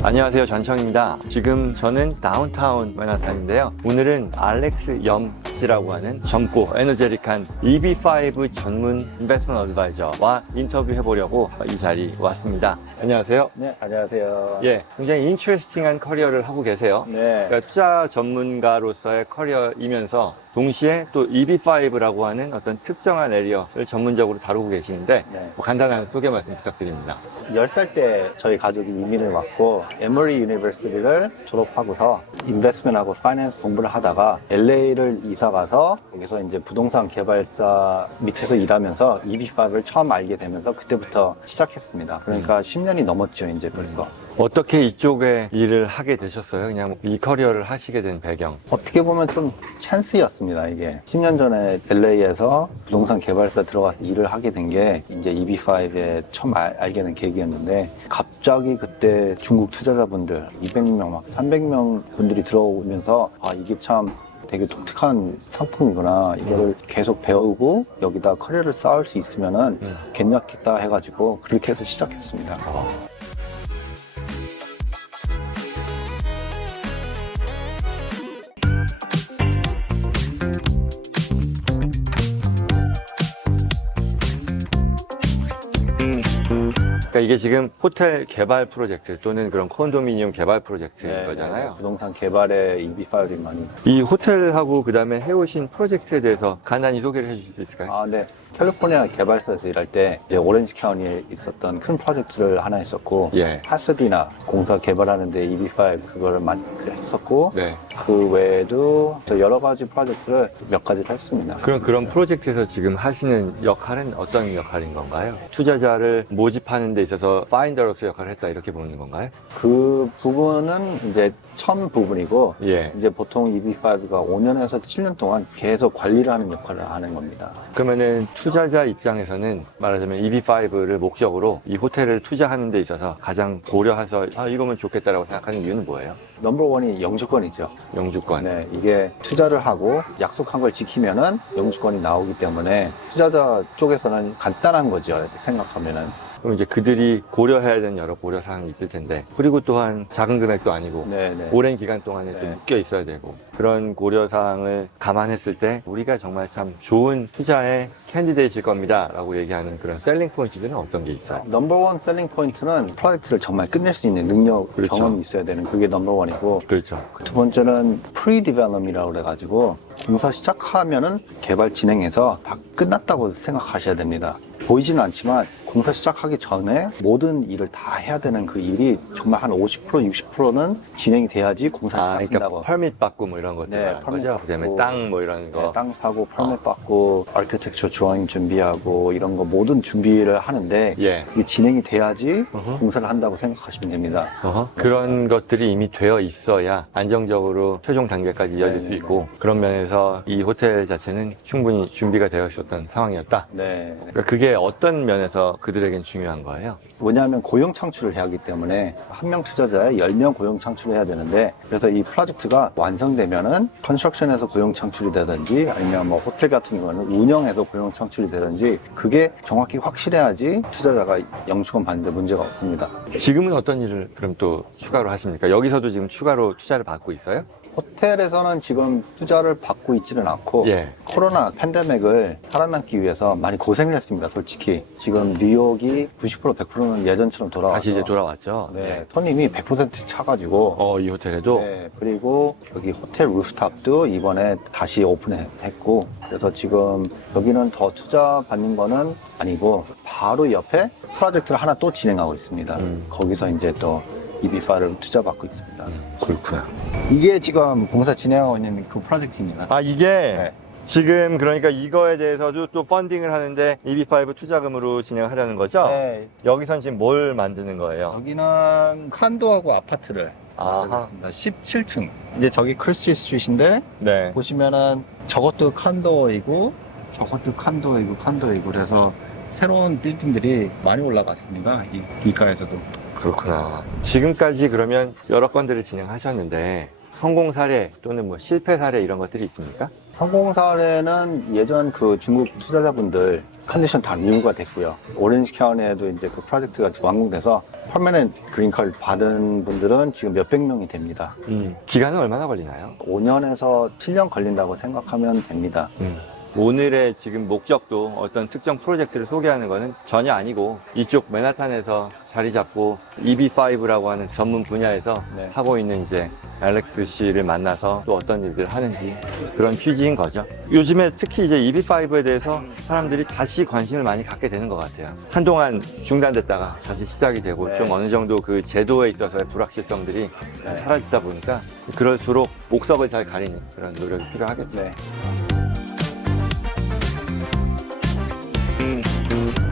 안녕하세요, 전청입니다. 지금 저는 다운타운 맨하탄인데요. 오늘은 알렉스 염 씨라고 하는 젊고 에너제틱한 EB5 전문 인베스트먼트 어드바이저와 인터뷰해 보려고 이 자리에 왔습니다. 안녕하세요. 네, 안녕하세요. 예, 굉장히 인트레스팅한 커리어를 하고 계세요. 네. 그러니까 투자 전문가로서의 커리어이면서 동시에 또 EB5라고 하는 어떤 특정한 에리어를 전문적으로 다루고 계시는데 네. 간단한 소개 말씀 부탁드립니다. 10살 때 저희 가족이 이민을 왔고 에머리 유니버시티를 졸업하고서 인베스트먼트하고 파이낸스 공부를 하다가 LA를 이사 가서 거기서 이제 부동산 개발사 밑에서 일하면서 EB5를 처음 알게 되면서 그때부터 시작했습니다. 그러니까 10년이 넘었죠, 이제 벌써. 어떻게 이쪽에 일을 하게 되셨어요? 그냥 이 커리어를 하시게 된 배경. 어떻게 보면 좀 찬스였습니다, 이게. 10년 전에 LA에서 부동산 개발사 들어가서 일을 하게 된 게 이제 EB5에 처음 알게 된 계기였는데 갑자기 그때 중국 투자자분들 200명, 막 300명 분들이 들어오면서 아, 이게 참 되게 독특한 상품이구나. 이거를 계속 배우고 여기다 커리어를 쌓을 수 있으면은 괜찮겠다 해가지고 그렇게 해서 시작했습니다. 그러니까 이게 지금 호텔 개발 프로젝트 또는 그런 콘도미니엄 개발 프로젝트인 거잖아요. 부동산 개발에 EB5이 많이. 이 호텔하고 그 다음에 해오신 프로젝트에 대해서 간단히 소개를 해주실 수 있을까요? 아, 네. 캘리포니아 개발사에서 일할 때 이제 오렌지 카운티에 있었던 큰 프로젝트를 하나 했었고, 예. 파스디나 공사 개발하는데 EB5 그거를 많이 했었고, 네. 그 외에도 여러 가지 프로젝트를 몇 가지를 했습니다. 그런 프로젝트에서 지금 하시는 역할은 어떤 역할인 건가요? 투자자를 모집하는 데 있어서 파인더로서 역할을 했다 이렇게 보는 건가요? 그 부분은 이제 처음 부분이고, 예. 이제 보통 EB5가 5년에서 7년 동안 계속 관리를 하는 역할을 하는 겁니다. 그러면은 투자자 입장에서는 말하자면 EB5를 목적으로 이 호텔을 투자하는 데 있어서 가장 고려해서 이거면 좋겠다라고 생각하는 이유는 뭐예요? 넘버원이 영주권이죠. 영주권. 네, 이게 투자를 하고 약속한 걸 지키면은 영주권이 나오기 때문에 투자자 쪽에서는 간단한 거죠, 생각하면은. 그럼 이제 그들이 고려해야 되는 여러 고려 사항이 있을 텐데, 그리고 또한 작은 금액도 아니고 네네. 오랜 기간 동안에 또 네. 묶여 있어야 되고, 그런 고려 사항을 감안했을 때 우리가 정말 참 좋은 투자의 캔디데이트일 겁니다 라고 얘기하는 그런 셀링 포인트들은 어떤 게 있어요? 넘버원 셀링 포인트는 프로젝트를 정말 끝낼 수 있는 능력, 그렇죠. 경험이 있어야 되는 그게 넘버원이고, 그렇죠. 두 번째는 프리디벨롭이라고 그래가지고 공사 시작하면은 개발 진행해서 다 끝났다고 생각하셔야 됩니다. 보이지는 않지만 공사 시작하기 전에 모든 일을 다 해야 되는 그 일이 정말 한 50%, 60%는 진행이 돼야지 공사 그러니까 시작한다고. 퍼밋 받고 뭐 이런 것들 네, 말하는 퍼밋 거죠? 받고. 그다음에 땅 뭐 이런 거. 네, 땅 사고 퍼밋 받고 아키텍처 드로잉 준비하고 이런 거 모든 준비를 하는데 예. 이게 진행이 돼야지 어허. 공사를 한다고 생각하시면 됩니다. 그런 것들이 이미 되어 있어야 안정적으로 최종 단계까지 이어질 수 네네네. 있고, 그런 면에서 이 호텔 자체는 충분히 준비가 되어 있었던 상황이었다. 네. 그러니까 그게 어떤 면에서 그들에겐 중요한 거예요? 뭐냐면 고용 창출을 해야 하기 때문에 한 명 투자자에 10명 고용 창출을 해야 되는데, 그래서 이 프로젝트가 완성되면은 컨스트럭션에서 고용 창출이 되든지 아니면 뭐 호텔 같은 경우는 운영에서 고용 창출이 되든지 그게 정확히 확실해야지 투자자가 영주권 받는데 문제가 없습니다. 지금은 어떤 일을 그럼 또 추가로 하십니까? 여기서도 지금 추가로 투자를 받고 있어요? 호텔에서는 지금 투자를 받고 있지는 않고 예. 코로나 팬데믹을 살아남기 위해서 많이 고생을 했습니다, 솔직히. 지금 뉴욕이 90% 100%는 예전처럼 돌아와서 다시 이제 돌아왔죠? 네, 손님이 100% 차가지고 이 호텔에도? 네, 그리고 여기 호텔 루프탑도 이번에 다시 오픈했고, 그래서 지금 여기는 더 투자 받는 거는 아니고 바로 옆에 프로젝트를 하나 또 진행하고 있습니다. 거기서 이제 또 EB5를 투자 받고 있습니다. 그렇구나. 이게 지금 공사 진행하고 있는 그 프로젝트입니다. 이게 네. 지금 그러니까 이거에 대해서도 또 펀딩을 하는데 EB5 투자금으로 진행하려는 거죠? 네, 여기선 지금 뭘 만드는 거예요? 여기는 칸도하고 아파트를 아하. 만들었습니다. 17층. 이제 저기 크리스티 스트리트인데 네. 보시면은 저것도 칸도이고 저것도 칸도이고 그래서 새로운 빌딩들이 많이 올라갔습니다. 이 길가에서도. 그렇구나. 지금까지 그러면 여러 건들을 진행하셨는데 성공 사례 또는 뭐 실패 사례 이런 것들이 있습니까? 성공 사례는 예전 그 중국 투자자분들 컨디션 다 리뷰가 됐고요. 오렌지 카운티에도 이제 그 프로젝트가 지금 완공돼서 퍼머넌트 그린카드 받은 분들은 지금 몇백 명이 됩니다. 기간은 얼마나 걸리나요? 5년에서 7년 걸린다고 생각하면 됩니다. 오늘의 지금 목적도 어떤 특정 프로젝트를 소개하는 것은 전혀 아니고 이쪽 맨하탄에서 자리 잡고 EB5라고 하는 전문 분야에서 네. 하고 있는 이제 알렉스 씨를 만나서 또 어떤 일들을 하는지 그런 취지인 거죠. 요즘에 특히 이제 EB5에 대해서 사람들이 다시 관심을 많이 갖게 되는 것 같아요. 한동안 중단됐다가 다시 시작이 되고 네. 좀 어느 정도 그 제도에 있어서의 불확실성들이 네. 사라지다 보니까 그럴수록 목석을 잘 가리는 그런 노력이 필요하겠죠. 네.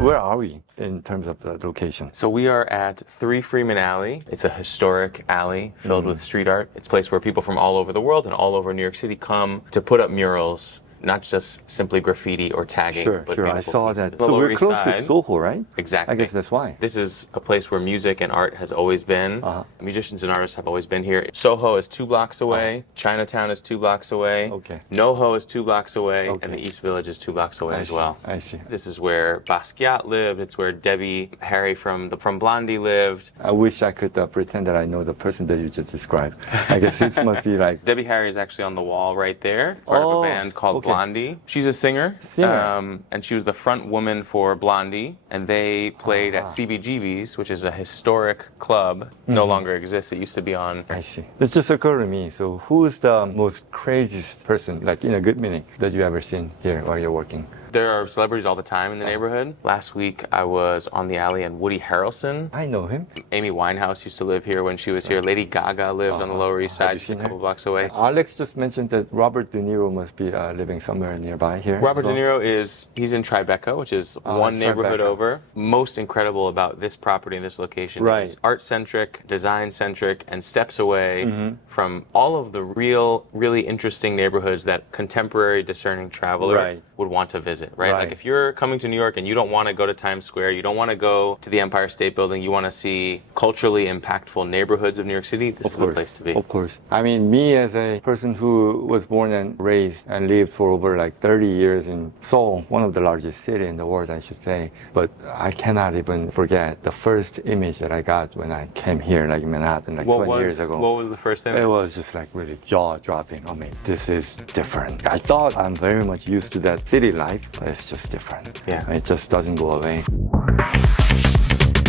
Where are we in terms of the location? So we are at 3 Freeman Alley. It's a historic alley filled with street art. It's a place where people from all over the world and all over New York City come to put up murals, not just simply graffiti or tagging, Sure, but sure. I beautiful saw pieces. that. The So Lower we're East close to Side. Soho, right? Exactly. I guess that's why. This is a place where music and art has always been. Uh-huh. Musicians and artists have always been here. Soho is 2 blocks away. Chinatown is 2 blocks away. Okay. NoHo is 2 blocks away. Okay. And the East Village is 2 blocks away I as see, well. I see. This is where Basquiat lived. It's where Debbie Harry from Blondie lived. I wish I could pretend that I know the person that you just described. I guess it must be like Debbie Harry is actually on the wall right there, part of Oh, a band called okay. Blondie. She's a singer, Singer. and she was the front woman for Blondie, and they played at CBGB's, which is a historic club, no longer exists. It used to be on. I see. It just occurred to me. So who's the most craziest person, like in a good meaning, that you ever seen here while you're working? There are celebrities all the time in the neighborhood. Last week I was on the alley and Woody Harrelson. I know him. Amy Winehouse used to live here when she was here. Lady Gaga lived on the Lower East Have Side, you just a seen couple her? blocks away. Alex just mentioned that Robert De Niro must be living somewhere nearby here. Robert as De well. Niro he's in Tribeca, which is one neighborhood Tribeca. over. Most incredible about this property and this location Right. is art-centric, design-centric, and steps away from all of the really interesting neighborhoods that contemporary discerning traveler Right. would want to visit, right? Right. Like if you're coming to New York and you don't want to go to Times Square, you don't want to go to the Empire State Building, you want to see culturally impactful neighborhoods of New York City, this is the place to be. Of course. I mean, me as a person who was born and raised and lived for over like 30 years in Seoul, one of the largest city in the world, I should say. But I cannot even forget the first image that I got when I came here, like in Manhattan, like 20 years ago. What was the first thing? It was just like really jaw-dropping. I mean, this is different. I thought I'm very much used to that city life, but it's just different. Yeah. It just doesn't go away.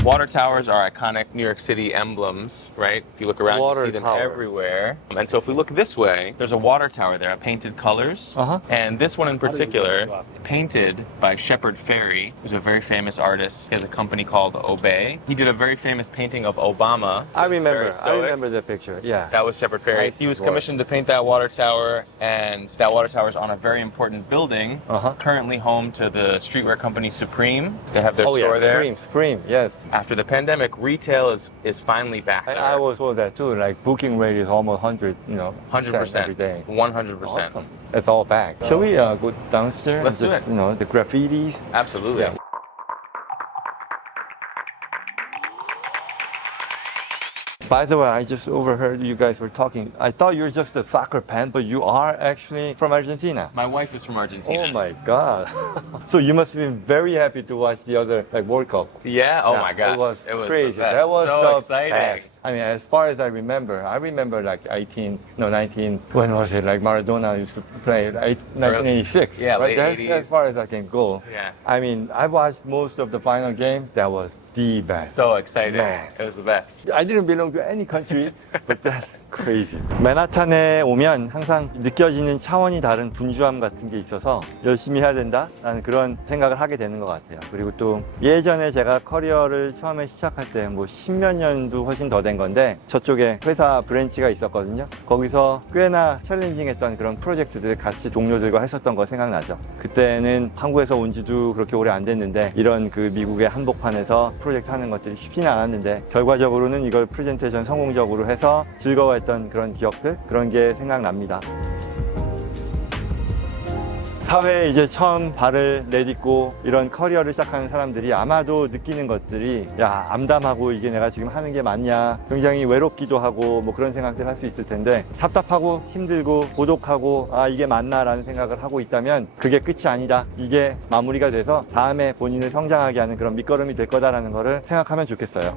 Water towers are iconic New York City emblems, right? If you look around, Water you see them tower. everywhere. And so if we look this way, there's a water tower there, painted colors. Uh-huh. And this one in particular, painted by Shepard Fairey, who's a very famous artist. He has a company called Obey. He did a very famous painting of Obama. I It's very remember. I stoic. remember the picture. Yeah. That was Shepard Fairey. Nice He was work. commissioned to paint that water tower, and that water tower is on a very important building, Uh-huh. currently home to the streetwear company Supreme. They have their Oh store yeah, there. Supreme, yes. After the pandemic, retail is finally back there. I was told that too. Like booking rate is almost 100, 100%. every day. 100%. Awesome. It's all back. Shall we go downstairs? Let's and do just, it. The graffitis. Absolutely. Yeah. By the way, I just overheard you guys were talking. I thought you were just a soccer fan, but you are actually from Argentina. My wife is from Argentina. Oh my God! So you must have been very happy to watch the other World Cup. Yeah. Oh Yeah, my gosh. It was the crazy. best. That was so the exciting. best. I mean, as far as I remember like 19, when was it? Like Maradona used to play, 1986. Yeah, right? late That's 80s. as far as I can go. Yeah. I mean, I watched most of the final game. That was the best. So exciting. Man. It was the best. I didn't belong to any country, but that's crazy. 맨하탄에 오면 항상 느껴지는 차원이 다른 분주함 같은 게 있어서 열심히 해야 된다라는 그런 생각을 하게 되는 것 같아요. 그리고 또 예전에 제가 커리어를 처음에 시작할 때 뭐 10몇 년도 훨씬 더 된 건데 저쪽에 회사 브랜치가 있었거든요. 거기서 꽤나 챌린징했던 그런 프로젝트들을 같이 동료들과 했었던 거 생각나죠. 그때는 한국에서 온 지도 그렇게 오래 안 됐는데 이런 그 미국의 한복판에서 프로젝트 하는 것들이 쉽지는 않았는데 결과적으로는 이걸 프레젠테이션 성공적으로 해서 즐거워했던 그런 기억들, 그런 게 생각납니다. 사회에 이제 처음 발을 내딛고 이런 커리어를 시작하는 사람들이 아마도 느끼는 것들이 야, 암담하고 이게 내가 지금 하는 게 맞냐, 굉장히 외롭기도 하고 뭐 그런 생각들 할 수 있을 텐데, 답답하고 힘들고 고독하고 아, 이게 맞나라는 생각을 하고 있다면 그게 끝이 아니다. 이게 마무리가 돼서 다음에 본인을 성장하게 하는 그런 밑거름이 될 거다라는 거를 생각하면 좋겠어요.